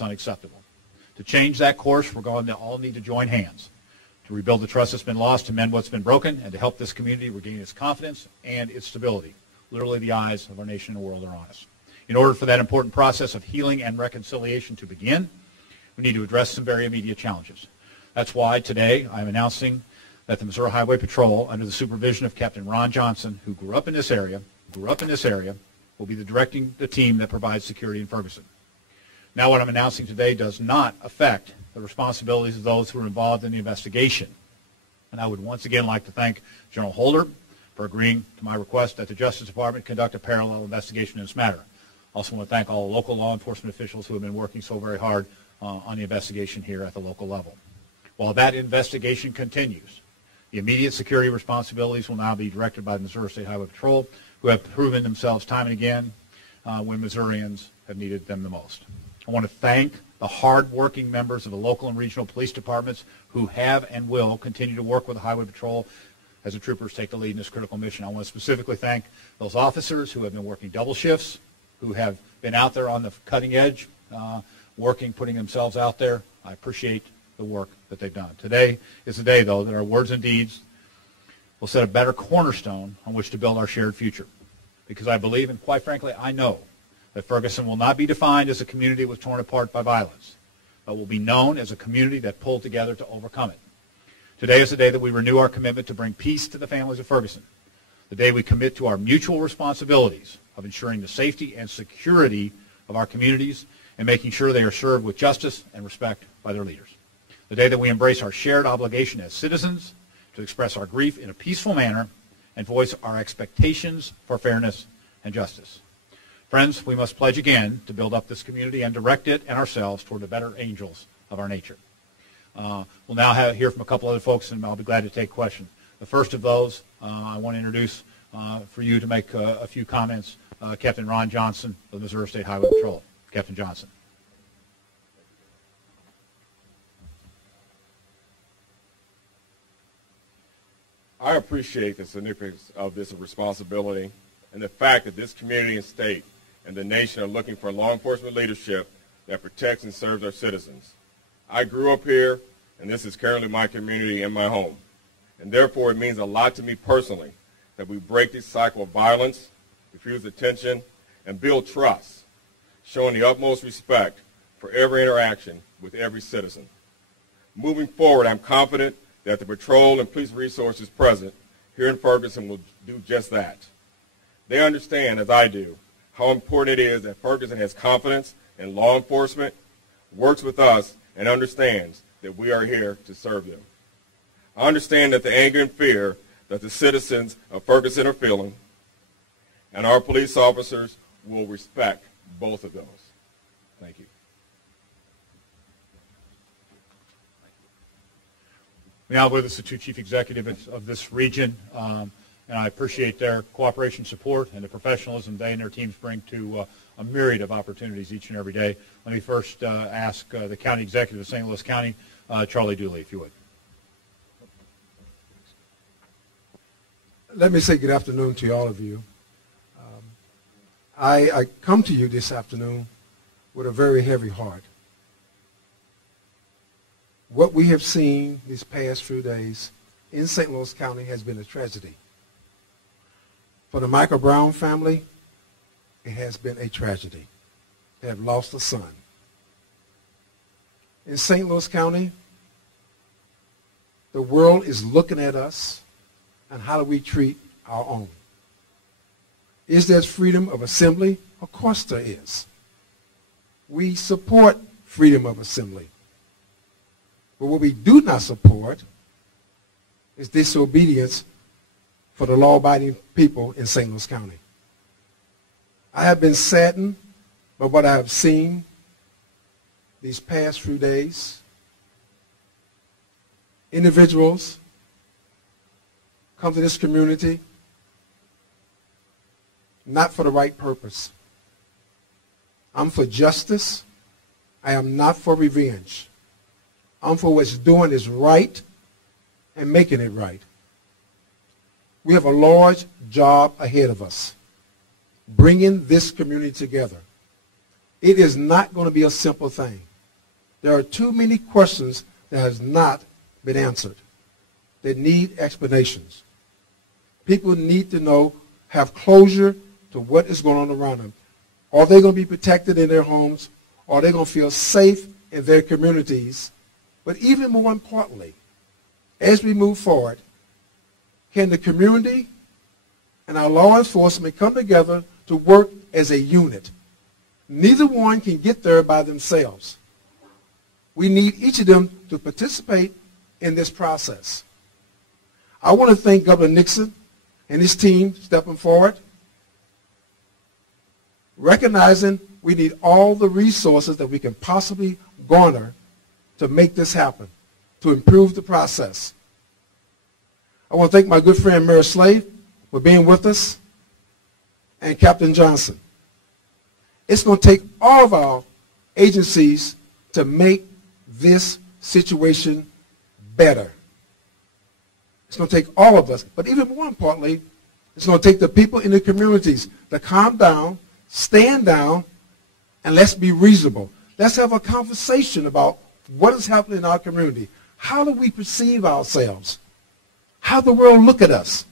It's unacceptable. To change that course, we're going to all need to join hands to rebuild the trust that's been lost, to mend what's been broken, and to help this community regain its confidence and its stability. Literally, the eyes of our nation and the world are on us. In order for that important process of healing and reconciliation to begin, we need to address some very immediate challenges. That's why today I'm announcing that the Missouri Highway Patrol, under the supervision of Captain Ron Johnson, who grew up in this area, will be directing the team that provides security in Ferguson. Now, what I'm announcing today does not affect the responsibilities of those who are involved in the investigation. And I would once again like to thank General Holder for agreeing to my request that the Justice Department conduct a parallel investigation in this matter. I also want to thank all the local law enforcement officials who have been working so very hard on the investigation here at the local level. While that investigation continues, the immediate security responsibilities will now be directed by the Missouri State Highway Patrol, who have proven themselves time and again when Missourians have needed them the most. I want to thank the hard-working members of the local and regional police departments who have and will continue to work with the Highway Patrol as the troopers take the lead in this critical mission. I want to specifically thank those officers who have been working double shifts, who have been out there on the cutting edge, working, putting themselves out there. I appreciate the work that they've done. Today is the day, though, that our words and deeds will set a better cornerstone on which to build our shared future. Because I believe, and quite frankly, I know, that Ferguson will not be defined as a community that was torn apart by violence, but will be known as a community that pulled together to overcome it. Today is the day that we renew our commitment to bring peace to the families of Ferguson. The day we commit to our mutual responsibilities of ensuring the safety and security of our communities and making sure they are served with justice and respect by their leaders. The day that we embrace our shared obligation as citizens to express our grief in a peaceful manner and voice our expectations for fairness and justice. Friends, we must pledge again to build up this community and direct it and ourselves toward the better angels of our nature. We'll now hear from a couple other folks, and I'll be glad to take questions. The first of those, I want to introduce for you to make a few comments, Captain Ron Johnson of the Missouri State Highway Patrol. Captain Johnson. I appreciate the significance of this responsibility and the fact that this community and state and the nation are looking for law enforcement leadership that protects and serves our citizens. I grew up here, and this is currently my community and my home. And therefore, it means a lot to me personally that we break this cycle of violence, diffuse attention, and build trust, showing the utmost respect for every interaction with every citizen. Moving forward, I'm confident that the patrol and police resources present here in Ferguson will do just that. They understand, as I do, how important it is that Ferguson has confidence in law enforcement, works with us, and understands that we are here to serve them. I understand that the anger and fear that the citizens of Ferguson are feeling, and our police officers will respect both of those. Thank you. We now have with us the two chief executives of this region, and I appreciate their cooperation, support, and the professionalism they and their teams bring to a myriad of opportunities each and every day. Let me first ask the county executive of St. Louis County, Charlie Dooley, if you would. Let me say good afternoon to all of you. I come to you this afternoon with a very heavy heart. What we have seen these past few days in St. Louis County has been a tragedy. For the Michael Brown family, it has been a tragedy. They have lost a son. In St. Louis County, the world is looking at us and how do we treat our own. Is there freedom of assembly? Of course there is. We support freedom of assembly. But what we do not support is disobedience for the law-abiding people in St. Louis County. I have been saddened by what I have seen these past few days. Individuals come to this community not for the right purpose. I'm for justice. I am not for revenge. I'm for what's doing is right and making it right. We have a large job ahead of us, bringing this community together. It is not going to be a simple thing. There are too many questions that has not been answered. They need explanations. People need to know, have closure to what is going on around them. Are they going to be protected in their homes? Are they going to feel safe in their communities? But even more importantly, as we move forward, can the community and our law enforcement come together to work as a unit? Neither one can get there by themselves. We need each of them to participate in this process. I want to thank Governor Nixon and his team stepping forward, recognizing we need all the resources that we can possibly garner to make this happen, to improve the process. I want to thank my good friend Mayor Slade for being with us, and Captain Johnson. It's going to take all of our agencies to make this situation better. It's going to take all of us, but even more importantly, it's going to take the people in the communities to calm down, stand down, and let's be reasonable. Let's have a conversation about what is happening in our community. How do we perceive ourselves? How the world look at us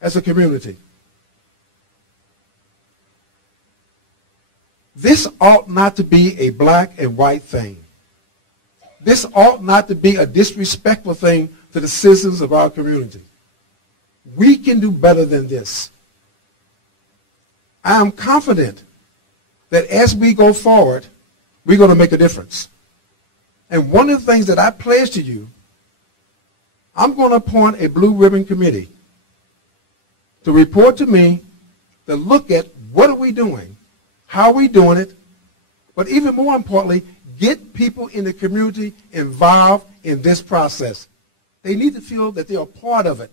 as a community? This ought not to be a black and white thing. This ought not to be a disrespectful thing to the citizens of our community. We can do better than this. I am confident that as we go forward, we're going to make a difference. And one of the things that I pledge to you, I'm going to appoint a blue ribbon committee to report to me to look at what are we doing, how are we doing it, but even more importantly, get people in the community involved in this process. They need to feel that they are part of it.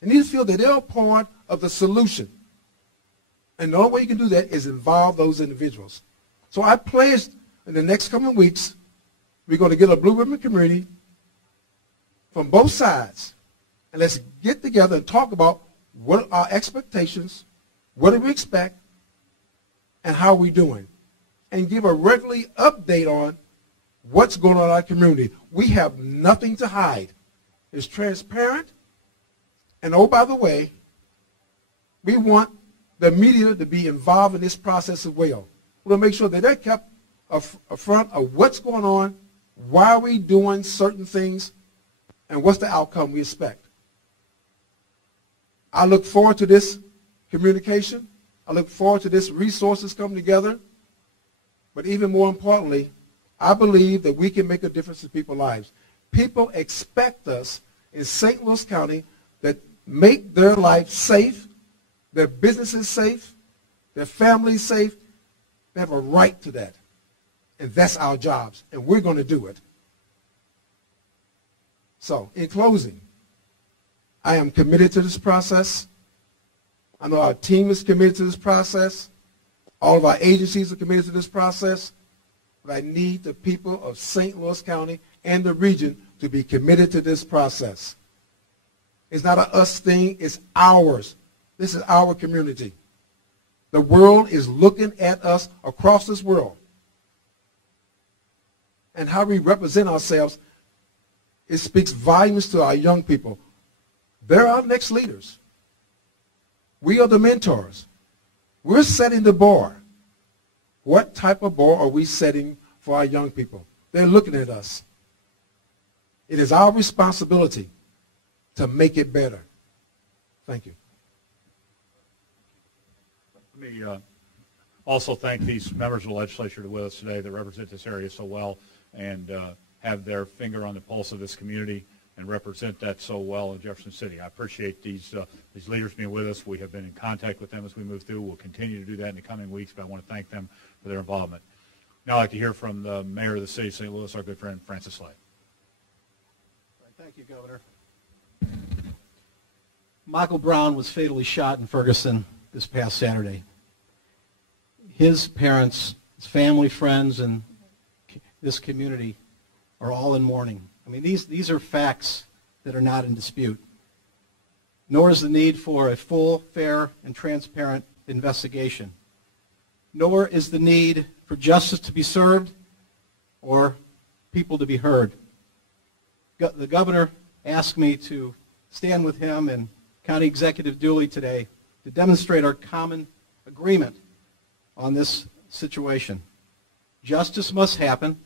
They need to feel that they're a part of the solution. And the only way you can do that is involve those individuals. So I pledge in the next coming weeks, we're going to get a blue ribbon community from both sides. And let's get together and talk about what are our expectations, what do we expect, and how are we doing. And give a regularly update on what's going on in our community. We have nothing to hide. It's transparent. And oh, by the way, we want the media to be involved in this process as well. We'll make sure that they're kept front of what's going on, why are we doing certain things, and what's the outcome we expect. I look forward to this communication. I look forward to this resources coming together. But even more importantly, I believe that we can make a difference in people's lives. People expect us in St. Louis County that make their life safe, their businesses safe, their families safe. They have a right to that. And that's our jobs. And we're going to do it. So, in closing, I am committed to this process. I know our team is committed to this process. All of our agencies are committed to this process. But I need the people of St. Louis County and the region to be committed to this process. It's not a us thing, it's ours. This is our community. The world is looking at us across this world. And how we represent ourselves, it speaks volumes to our young people. They're our next leaders. We are the mentors. We're setting the bar. What type of bar are we setting for our young people? They're looking at us. It is our responsibility to make it better. Thank you. Let me also thank these members of the legislature that are with us today that represent this area so well and have their finger on the pulse of this community and represent that so well in Jefferson City. I appreciate these leaders being with us. We have been in contact with them as we move through. We'll continue to do that in the coming weeks, but I want to thank them for their involvement. Now I'd like to hear from the mayor of the city of St. Louis, our good friend Francis Slade. Thank you, Governor. Michael Brown was fatally shot in Ferguson this past Saturday. His parents, his family, friends, and this community are all in mourning. I mean, these are facts that are not in dispute. Nor is the need for a full, fair, and transparent investigation. Nor is the need for justice to be served or people to be heard. The governor asked me to stand with him and County Executive Dooley today to demonstrate our common agreement on this situation. Justice must happen.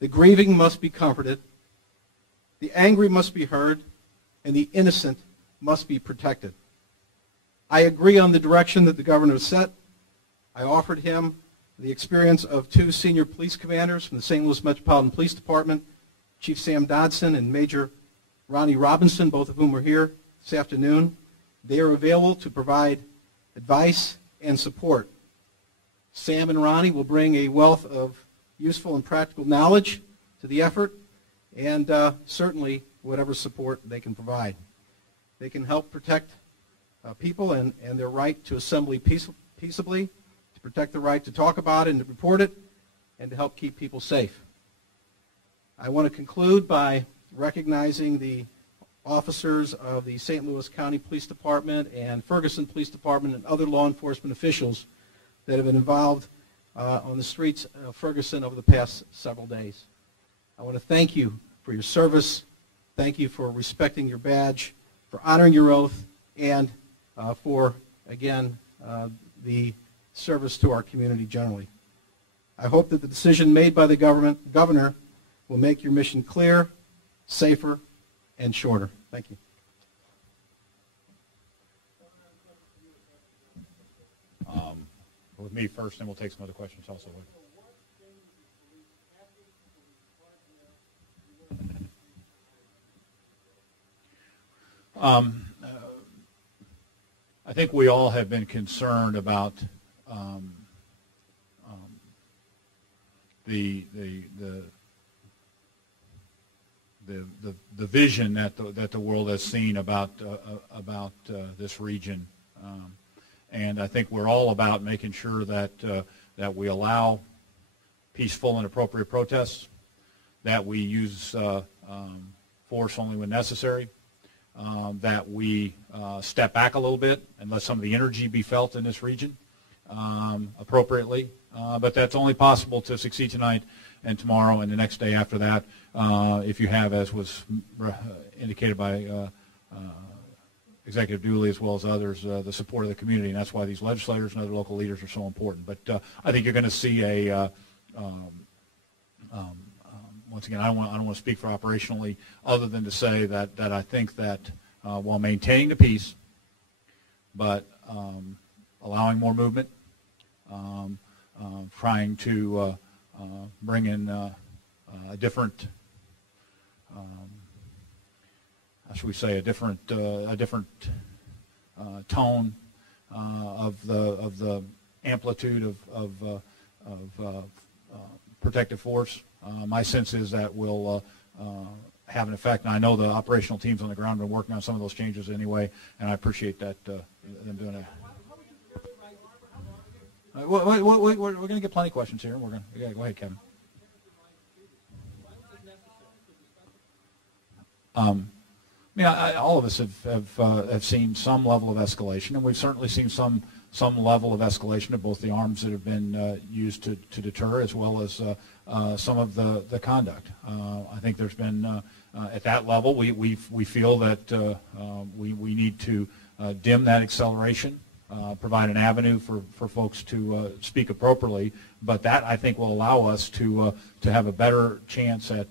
The grieving must be comforted. The angry must be heard. And the innocent must be protected. I agree on the direction that the governor set. I offered him the experience of 2 senior police commanders from the St. Louis Metropolitan Police Department, Chief Sam Dodson and Major Ronnie Robinson, both of whom are here this afternoon. They are available to provide advice and support. Sam and Ronnie will bring a wealth of useful and practical knowledge to the effort, and certainly whatever support they can provide. They can help protect people and their right to assembly peaceably, to protect the right to talk about it and to report it, and to help keep people safe. I want to conclude by recognizing the officers of the St. Louis County Police Department and Ferguson Police Department and other law enforcement officials that have been involved on the streets of Ferguson over the past several days. I want to thank you for your service. Thank you for respecting your badge, for honoring your oath, and for, again, the service to our community generally. I hope that the decision made by the governor will make your mission clear, safer, and shorter. Thank you. With me first, and we'll take some other questions also. I think we all have been concerned about the vision that the world has seen about this region, and I think we're all about making sure that we allow peaceful and appropriate protests, that we use force only when necessary, that we step back a little bit and let some of the energy be felt in this region appropriately. But that's only possible to succeed tonight and tomorrow and the next day after that if you have, as was indicated by Executive Dooley as well as others, the support of the community. And that's why these legislators and other local leaders are so important. But I think you're going to see a once again, I don't want to speak for operationally other than to say that I think that while maintaining the peace, but allowing more movement, trying to bring in a different, how should we say, a different tone of the amplitude of protective force. My sense is that will have an effect, and I know the operational teams on the ground have been working on some of those changes anyway, and I appreciate that them doing it. We're going to get plenty of questions here. We're going to go ahead, Kevin. I mean, all of us have seen some level of escalation, and we've certainly seen some level of escalation of both the arms that have been used to deter, as well as some of the conduct. I think there's been at that level we feel that we need to dim that acceleration, provide an avenue for folks to speak appropriately. But that, I think, will allow us to have a better chance at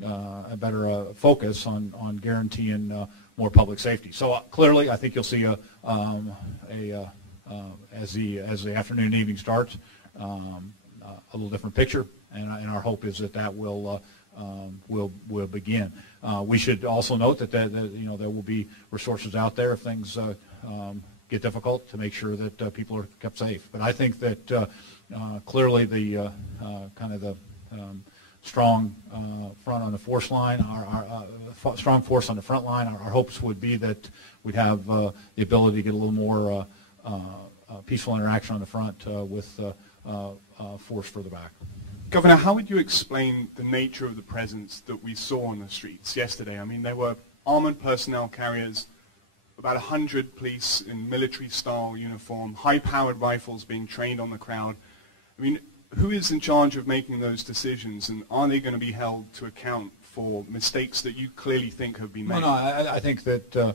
a better focus on guaranteeing more public safety. So clearly, I think you'll see as the afternoon and evening starts, a little different picture, and our hope is that will begin. We should also note that there will be resources out there if things get difficult, to make sure that people are kept safe. But I think that clearly the kind of the strong front on the force line, our strong force on the front line, our hopes would be that we'd have the ability to get a little more peaceful interaction on the front with force further back. Governor, how would you explain the nature of the presence that we saw on the streets yesterday? I mean, there were armored personnel carriers, about 100 police in military-style uniform, high-powered rifles being trained on the crowd. I mean, who is in charge of making those decisions, and are they going to be held to account for mistakes that you clearly think have been made? Well, no, I think that that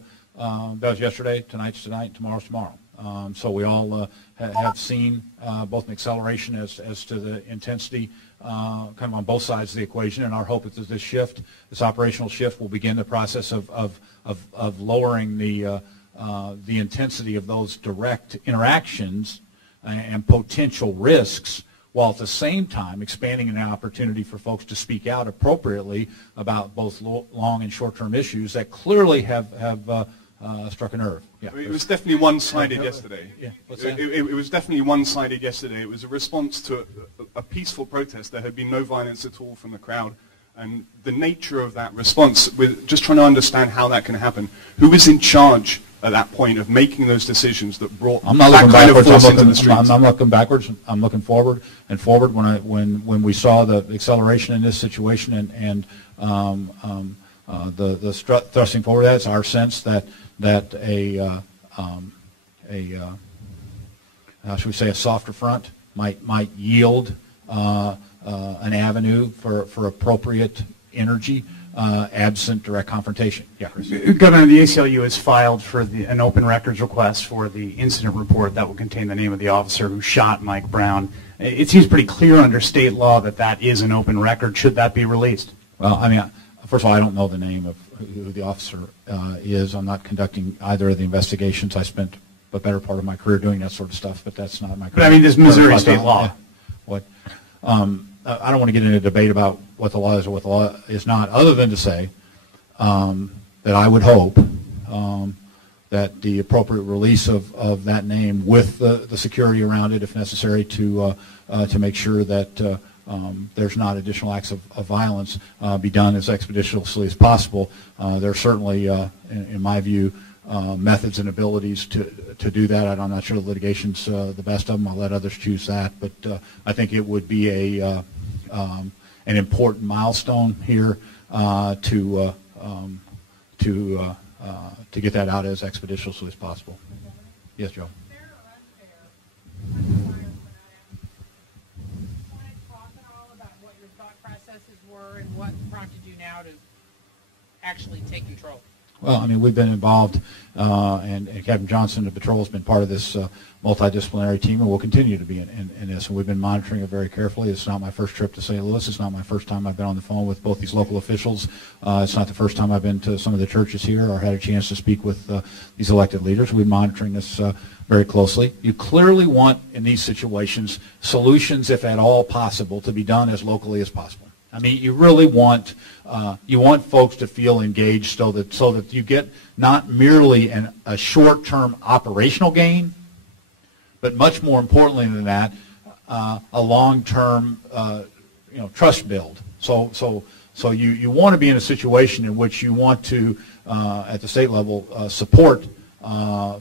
was yesterday, tonight's tonight, tomorrow's tomorrow. So we all have seen both an acceleration as to the intensity kind of on both sides of the equation, and our hope is that this shift, this operational shift, will begin the process of lowering the intensity of those direct interactions and potential risks, while at the same time expanding an opportunity for folks to speak out appropriately about both long and short-term issues that clearly have struck a nerve. Yeah. It was definitely one-sided yesterday. Yeah. What's that? It was definitely one-sided yesterday. It was a response to a peaceful protest. There had been no violence at all from the crowd. And the nature of that response, we're just trying to understand how that can happen. Who was in charge at that point of making those decisions that brought that kind of force into the streets? I'm looking backwards. I'm looking forward and forward. When we saw the acceleration in this situation and the thrusting forward, that's our sense that how should we say, a softer front might yield an avenue for appropriate energy, absent direct confrontation. Yeah, Chris. Governor, the ACLU has filed for an open records request for the incident report that will contain the name of the officer who shot Mike Brown. It seems pretty clear under state law that is an open record. Should that be released? Well, I mean, first of all, I don't know the name of who the officer is. I'm not conducting either of the investigations. I spent the better part of my career doing that sort of stuff, but that's not my career. But I mean, there's Missouri state law. What? I don't want to get into a debate about what the law is or what the law is not, other than to say that I would hope that the appropriate release of that name with the security around it, if necessary, to make sure that there's not additional acts of violence be done as expeditiously as possible. There are certainly, in my view, methods and abilities to do that. I'm not sure the litigation's the best of them. I'll let others choose that. But I think it would be an important milestone here to get that out as expeditiously as possible. Yes, Joe. And what prompted you now to actually take control? Well, I mean, we've been involved, and Captain Johnson, the patrol, has been part of this multidisciplinary team, and will continue to be in this. And we've been monitoring it very carefully. It's not my first trip to St. Louis. It's not my first time I've been on the phone with both these local officials. It's not the first time I've been to some of the churches here or had a chance to speak with these elected leaders. We're monitoring this very closely. You clearly want, in these situations, solutions, if at all possible, to be done as locally as possible. I mean, you really want folks to feel engaged so that you get not merely a short-term operational gain, but much more importantly than that, a long-term trust build. So you want to be in a situation in which you want to at the state level support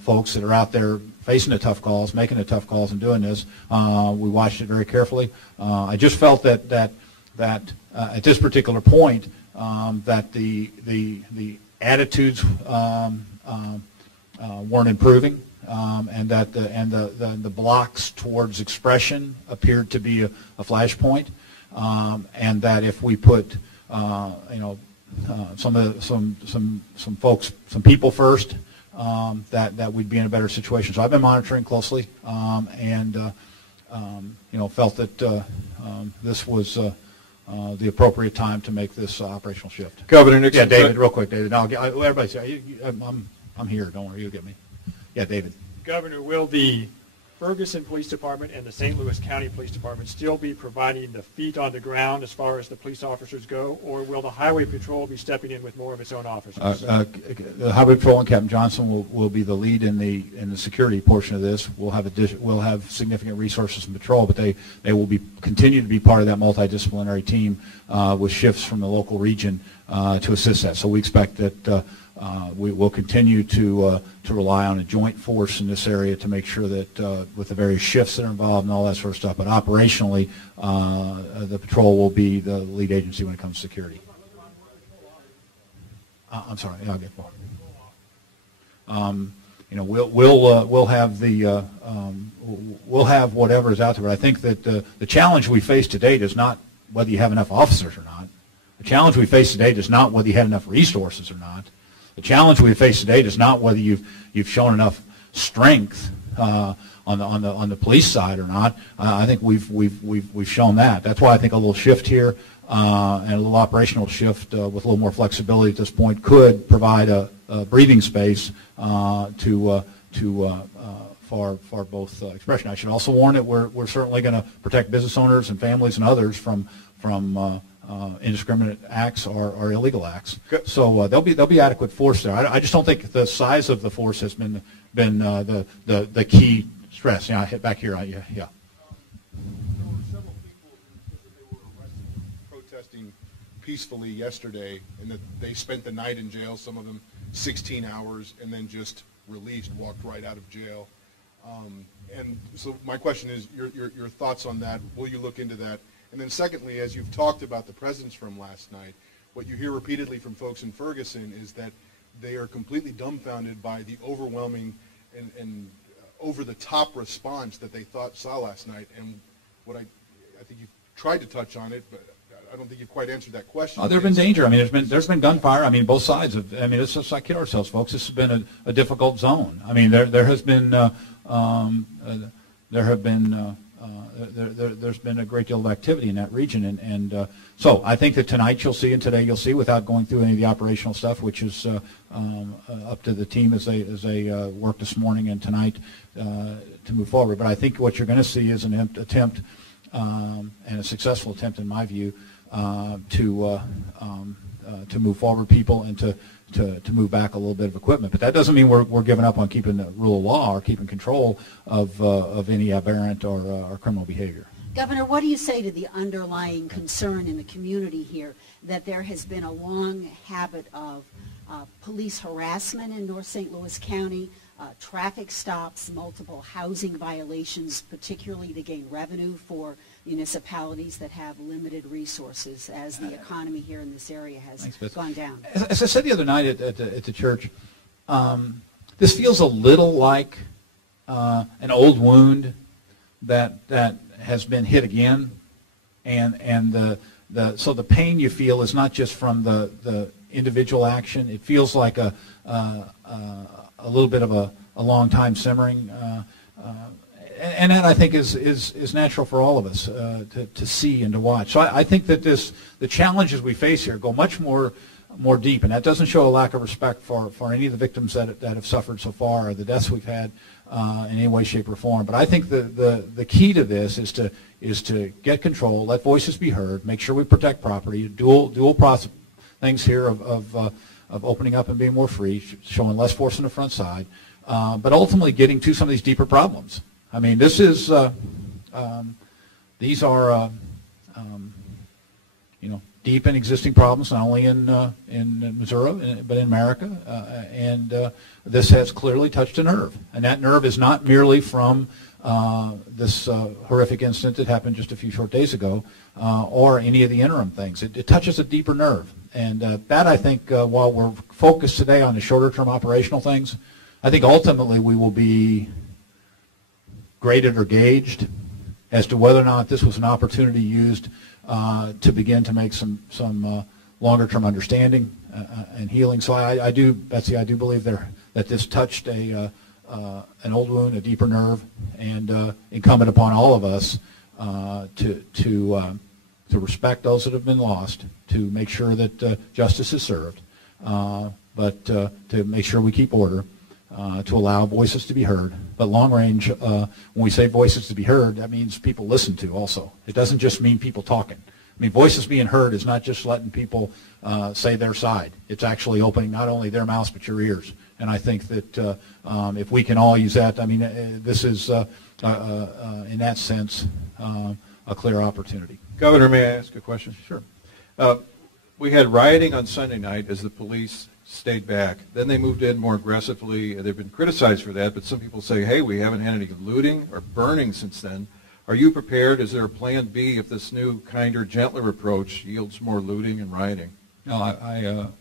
folks that are out there facing the tough calls, making the tough calls, and doing this. We watched it very carefully. I just felt that at this particular point, that the attitudes weren't improving, and that the blocks towards expression appeared to be a flashpoint, and that if we put some people first, that we'd be in a better situation. So I've been monitoring closely, and felt that this was the appropriate time to make this operational shift. Governor Nixon. Yeah, David, real quick, David. Everybody say, I'm here. Don't worry, you'll get me. Yeah, David. Governor, will the Ferguson Police Department and the St. Louis County Police Department still be providing the feet on the ground as far as the police officers go, or will the Highway Patrol be stepping in with more of its own officers? The Highway Patrol and Captain Johnson will be the lead in the security portion of this. We'll have significant resources in patrol, but they will continue to be part of that multidisciplinary team with shifts from the local region to assist that. So we expect that we will continue to rely on a joint force in this area to make sure that with the various shifts that are involved and all that sort of stuff, but operationally the patrol will be the lead agency when it comes to security. I'm sorry, I'll get more. we'll have we'll have whatever is out there. But I think that the challenge we face today is not whether you have enough officers or not. The challenge we face today is not whether you have enough resources or not. The challenge we face today is not whether you've shown enough strength on the police side or not. I think we've shown that. That's why I think a little shift here and a little operational shift with a little more flexibility at this point could provide a breathing space for both expression. I should also warn that we're certainly going to protect business owners and families and others from indiscriminate acts or illegal acts. Good. So there'll be adequate force there. I just don't think the size of the force has been the key stress. Yeah, I hit back here. Yeah. There were several people who said that they were arrested protesting peacefully yesterday, and that they spent the night in jail, some of them 16 hours, and then just released, walked right out of jail. And so my question is, your thoughts on that? Will you look into that? And then secondly, as you've talked about the presence from last night, what you hear repeatedly from folks in Ferguson is that they are completely dumbfounded by the overwhelming and over-the-top response that they saw last night. And what I think you've tried to touch on it, but I don't think you've quite answered that question. There's been danger. I mean, there's been gunfire. I mean, both sides of. I mean, let's just not kid ourselves, folks. This has been a difficult zone. I mean, there's been a great deal of activity in that region, and so I think that tonight you'll see, and today you'll see, without going through any of the operational stuff, which is up to the team as they work this morning and tonight to move forward. But I think what you're going to see is an attempt, and a successful attempt, in my view, to move forward people and to move back a little bit of equipment. But that doesn't mean we're giving up on keeping the rule of law or keeping control of any aberrant or criminal behavior. Governor, what do you say to the underlying concern in the community here that there has been a long habit of police harassment in North St. Louis County, traffic stops, multiple housing violations, particularly to gain revenue for municipalities that have limited resources as the economy here in this area has gone down? As I said the other night at the church, this feels a little like an old wound that has been hit again, and so the pain you feel is not just from the individual action. It feels like a little bit of a long time simmering, and that I think is natural for all of us to see and to watch. So I think that the challenges we face here go much more deep, and that doesn't show a lack of respect for any of the victims that have suffered so far, or the deaths we've had in any way, shape, or form. But I think the key to this is to get control, let voices be heard, make sure we protect property, dual process things here of opening up and being more free, showing less force on the front side, but ultimately getting to some of these deeper problems. I mean, these are deep and existing problems, not only in Missouri but in America, and this has clearly touched a nerve, and that nerve is not merely from this horrific incident that happened just a few short days ago, or any of the interim things. It touches a deeper nerve, and that, I think, while we're focused today on the shorter-term operational things, I think ultimately we will be graded or gauged as to whether or not this was an opportunity used to begin to make some longer-term understanding and healing. So I do, Betsy, I do believe that this touched an old wound, a deeper nerve, and incumbent upon all of us to respect those that have been lost, to make sure that justice is served, but to make sure we keep order, to allow voices to be heard. But long range, when we say voices to be heard, that means people listen to also. It doesn't just mean people talking. I mean, voices being heard is not just letting people say their side. It's actually opening not only their mouths but your ears. And I think that if we can all use that, I mean, this is, in that sense, a clear opportunity. Governor, may I ask a question? Sure. We had rioting on Sunday night as the police stayed back. Then they moved in more aggressively. They've been criticized for that, but some people say, hey, we haven't had any looting or burning since then. Are you prepared? Is there a plan B if this new, kinder, gentler approach yields more looting and rioting? No,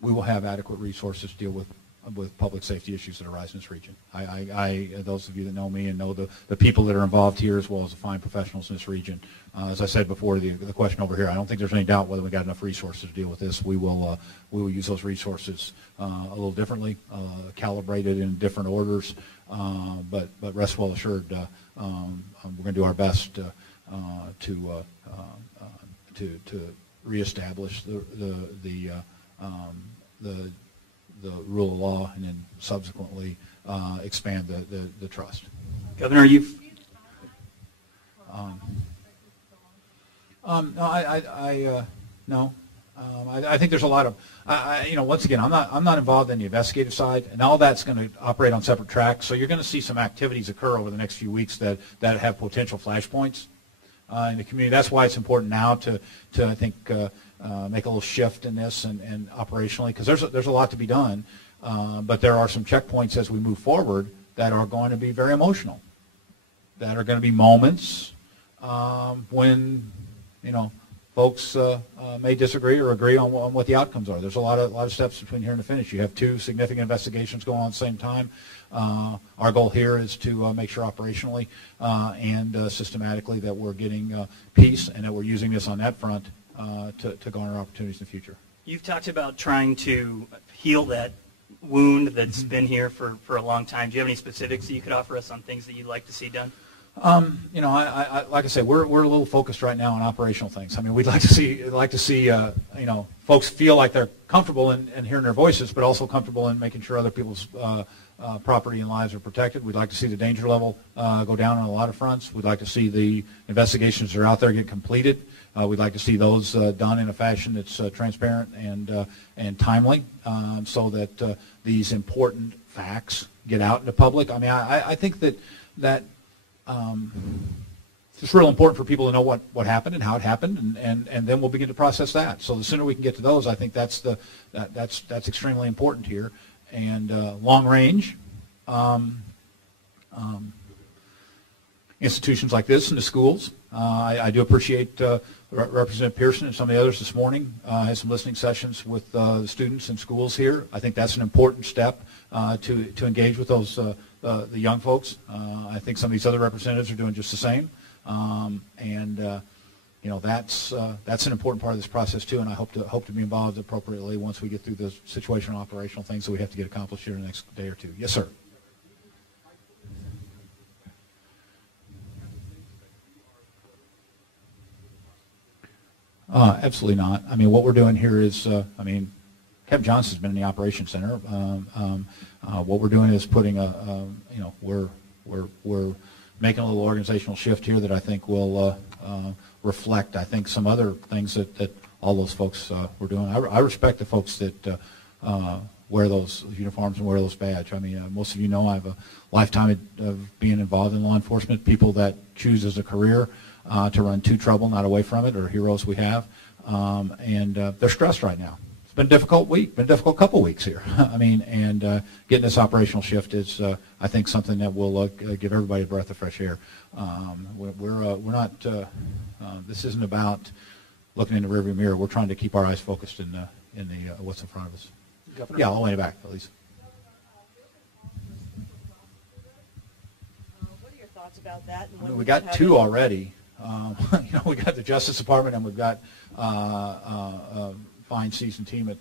we will have adequate resources to deal with with public safety issues that arise in this region. Those of you that know me and know the people that are involved here, as well as the fine professionals in this region, as I said before, the question over here, I don't think there's any doubt whether we got enough resources to deal with this. We will use those resources a little differently, calibrated in different orders, but rest well assured, we're going to do our best to reestablish the rule of law, and then subsequently expand the trust. Governor, you've... No, I think there's a lot of, once again, I'm not involved in the investigative side, and all that's going to operate on separate tracks. So you're going to see some activities occur over the next few weeks that have potential flashpoints in the community. That's why it's important now to I think, make a little shift in this and operationally, because there's a lot to be done, but there are some checkpoints as we move forward that are going to be very emotional, that are going to be moments when folks may disagree or agree on what the outcomes are. There's a lot of steps between here and the finish. You have two significant investigations going on at the same time. Our goal here is to make sure operationally and systematically that we're getting peace, and that we're using this on that front to garner opportunities in the future. You've talked about trying to heal that wound that's been here for a long time. Do you have any specifics that you could offer us on things that you'd like to see done? Like I say, we're a little focused right now on operational things. I mean, we'd like to see folks feel like they're comfortable in hearing their voices, but also comfortable in making sure other people's property and lives are protected. We'd like to see the danger level go down on a lot of fronts. We'd like to see the investigations that are out there get completed. We'd like to see those done in a fashion that's transparent and timely, so that these important facts get out in the public. I mean, I think that it's real important for people to know what happened and how it happened, and then we'll begin to process that. So the sooner we can get to those, I think that's extremely important here. And long range, institutions like this in the schools. I do appreciate Representative Pearson and some of the others this morning had some listening sessions with the students in schools here. I think that's an important step to engage with those the young folks. I think some of these other representatives are doing just the same, that's an important part of this process too. And I hope to be involved appropriately once we get through the situational operational things that we have to get accomplished here in the next day or two. Yes, sir. Absolutely not. I mean, what we're doing here is, Kevin Johnson's been in the operations center. What we're doing is putting we're making a little organizational shift here that I think will reflect, I think, some other things that all those folks were doing. I respect the folks that wear those uniforms and wear those badges. I mean, most of you know I have a lifetime of being involved in law enforcement. People that choose as a career to run to trouble, not away from it, are heroes we have. And they're stressed right now. It's been a difficult week, been a difficult couple weeks here. And getting this operational shift is, I think, something that will give everybody a breath of fresh air. We're not, this isn't about looking in the rearview mirror. We're trying to keep our eyes focused in what's in front of us. Governor? Yeah, all the way back, please. What are your thoughts about that? And we got two already. We got the Justice Department, and we've got a fine seasoned team at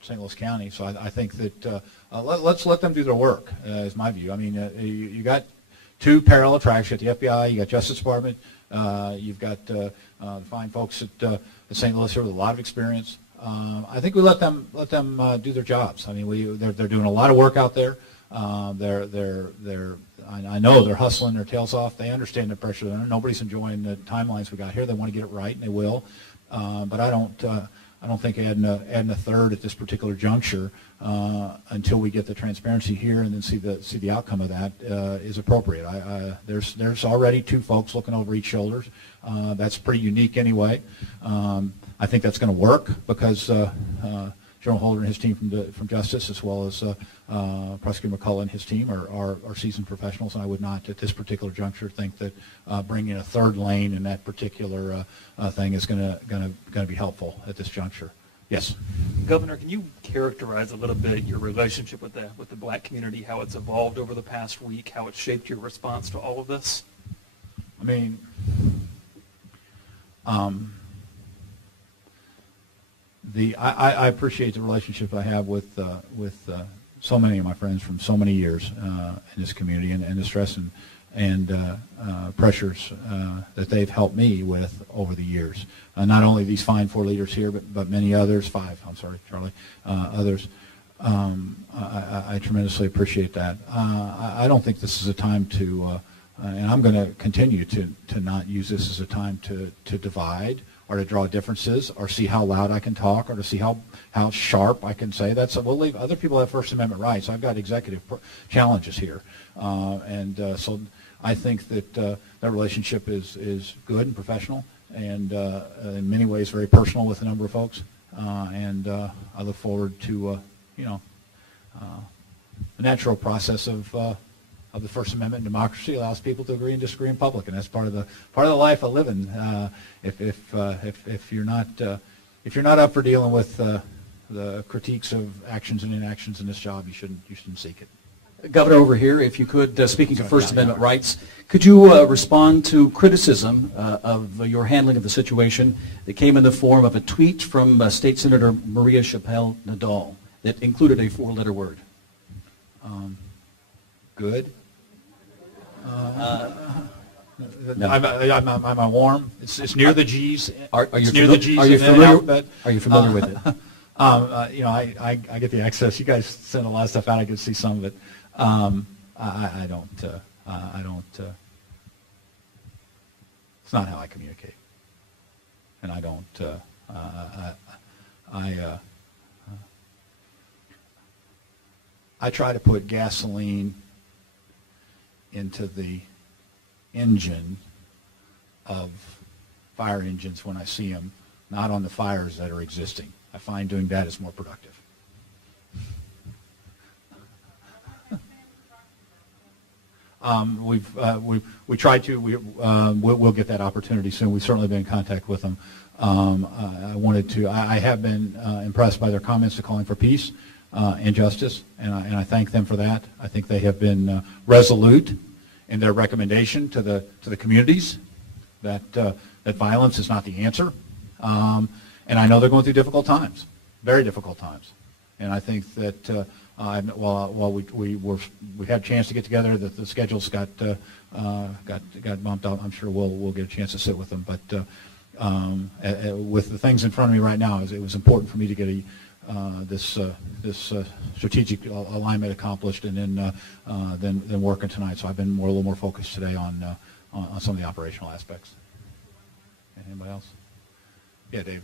St. Louis County. So I think that let's let them do their work, is my view. I mean, you got two parallel tracks. You got the FBI, you got Justice Department, you've got fine folks at St. Louis here with a lot of experience. I think we let them do their jobs. I mean, they're doing a lot of work out there. I know they're hustling their tails off. They understand the pressure. Nobody's enjoying the timelines we got here. They want to get it right, and they will. But I don't think adding a third at this particular juncture until we get the transparency here and then see the outcome of that is appropriate. There's already two folks looking over each shoulder. That's pretty unique anyway. I think that's going to work because General Holder and his team from Justice, as well as Prosecutor McCullough and his team, are seasoned professionals, and I would not, at this particular juncture, think that bringing a third lane in that particular thing is going to be helpful at this juncture. Yes. Governor, can you characterize a little bit your relationship with the black community, how it's evolved over the past week, how it's shaped your response to all of this? I mean, I appreciate the relationship I have with so many of my friends from so many years in this community, and the stress and pressures that they've helped me with over the years. Not only these fine 4 leaders here, but many others, 5, I'm sorry, Charlie, others. I tremendously appreciate that. I don't think this is a time to, and I'm going to continue to not use this as a time to divide or to draw differences or see how loud I can talk or to see how sharp I can say that. So we'll leave, other people have First Amendment rights. I've got executive challenges here. So I think that that relationship is good and professional and in many ways very personal with a number of folks. I look forward to, the natural process of the First Amendment and democracy allows people to agree and disagree in public, and that's part of the life I live in. If you're not up for dealing with the critiques of actions and inactions in this job, you shouldn't seek it. Governor, over here, if you could, speaking of First Amendment rights, could you respond to criticism of your handling of the situation that came in the form of a tweet from State Senator Maria Chappelle Nadal that included a 4-letter word? Good. No. Am I warm? It's near the G's. Are you familiar with it? I get the access. You guys send a lot of stuff out. I can see some of it. I don't. It's not how I communicate, and I don't. I try to put gasoline into the engine of fire engines when I see them, not on the fires that are existing. I find doing that is more productive. We tried to. We'll get that opportunity soon. We've certainly been in contact with them. I have been impressed by their comments to calling for peace and justice, and I thank them for that. I think they have been resolute in their recommendation to the communities that violence is not the answer. And I know they're going through difficult times, very difficult times. And I think that while we had a chance to get together, that the schedules got bumped up. I'm sure we'll get a chance to sit with them. But with the things in front of me right now, it was important for me to get this strategic alignment accomplished, and then working tonight. So I've been a little more focused today on some of the operational aspects. Anybody else? Yeah, David.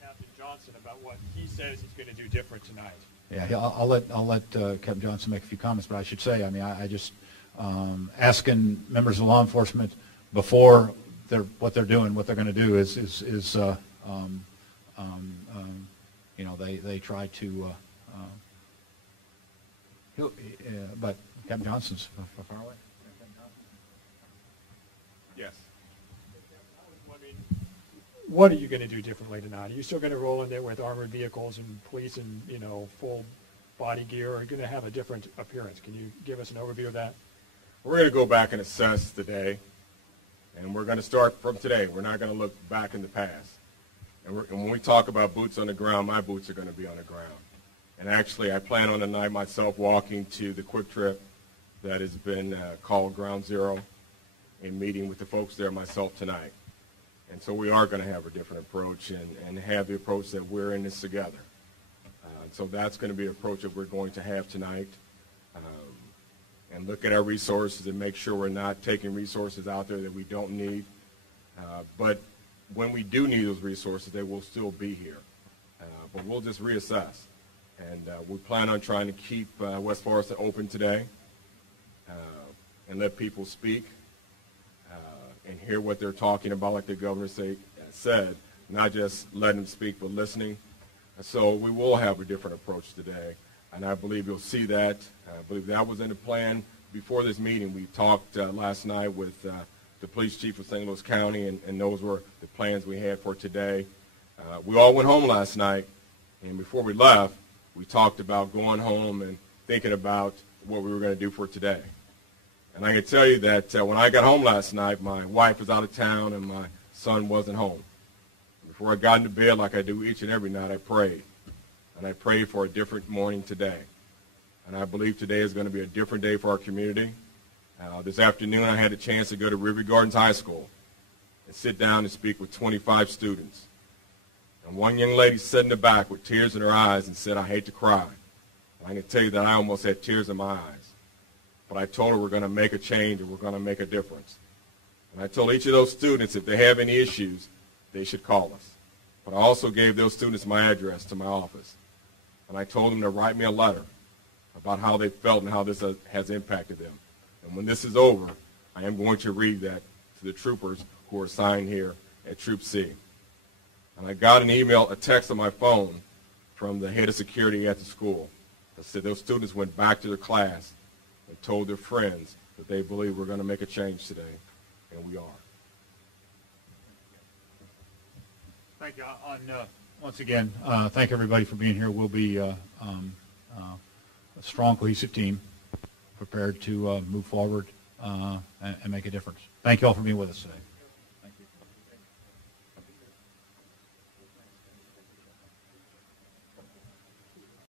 Captain Johnson about what he says he's going to do different tonight. Yeah, I'll let Captain Johnson make a few comments, but I should say, I mean, I just asking members of law enforcement before what they're doing, what they're going to do is they try to. But Captain Johnson's far away. Yes. What are you going to do differently tonight? Are you still going to roll in there with armored vehicles and police and full body gear, or are you going to have a different appearance? Can you give us an overview of that? We're going to go back and assess today, and we're going to start from today. We're not going to look back in the past. And when we talk about boots on the ground, my boots are going to be on the ground. And actually, I plan on tonight myself walking to the quick trip that has been called Ground Zero and meeting with the folks there myself tonight. And so we are going to have a different approach and have the approach that we're in this together. So that's going to be an approach that we're going to have tonight, and look at our resources and make sure we're not taking resources out there that we don't need. But when we do need those resources, they will still be here. But we'll just reassess. And we plan on trying to keep West Forest open today and let people speak and hear what they're talking about, like the governor said, not just letting them speak, but listening. So we will have a different approach today, and I believe you'll see that. I believe that was in the plan before this meeting. We talked last night with the police chief of St. Louis County, and those were the plans we had for today. We all went home last night, and before we left, we talked about going home and thinking about what we were going to do for today. And I can tell you that when I got home last night, my wife was out of town and my son wasn't home. Before I got into bed, like I do each and every night, I prayed. And I prayed for a different morning today. And I believe today is going to be a different day for our community. This afternoon, I had a chance to go to River Gardens High School and sit down and speak with 25 students. And one young lady sat in the back with tears in her eyes and said, "I hate to cry." And I can tell you that I almost had tears in my eyes. But I told her we're going to make a change and we're going to make a difference. And I told each of those students if they have any issues, they should call us. But I also gave those students my address to my office. And I told them to write me a letter about how they felt and how this has impacted them. And when this is over, I am going to read that to the troopers who are assigned here at Troop C. And I got an email, a text on my phone from the head of security at the school that said those students went back to their class and told their friends that they believe we're going to make a change today, and we are. Thank you. Once again, thank everybody for being here. We'll be a strong, cohesive team, prepared to move forward and make a difference. Thank you all for being with us today.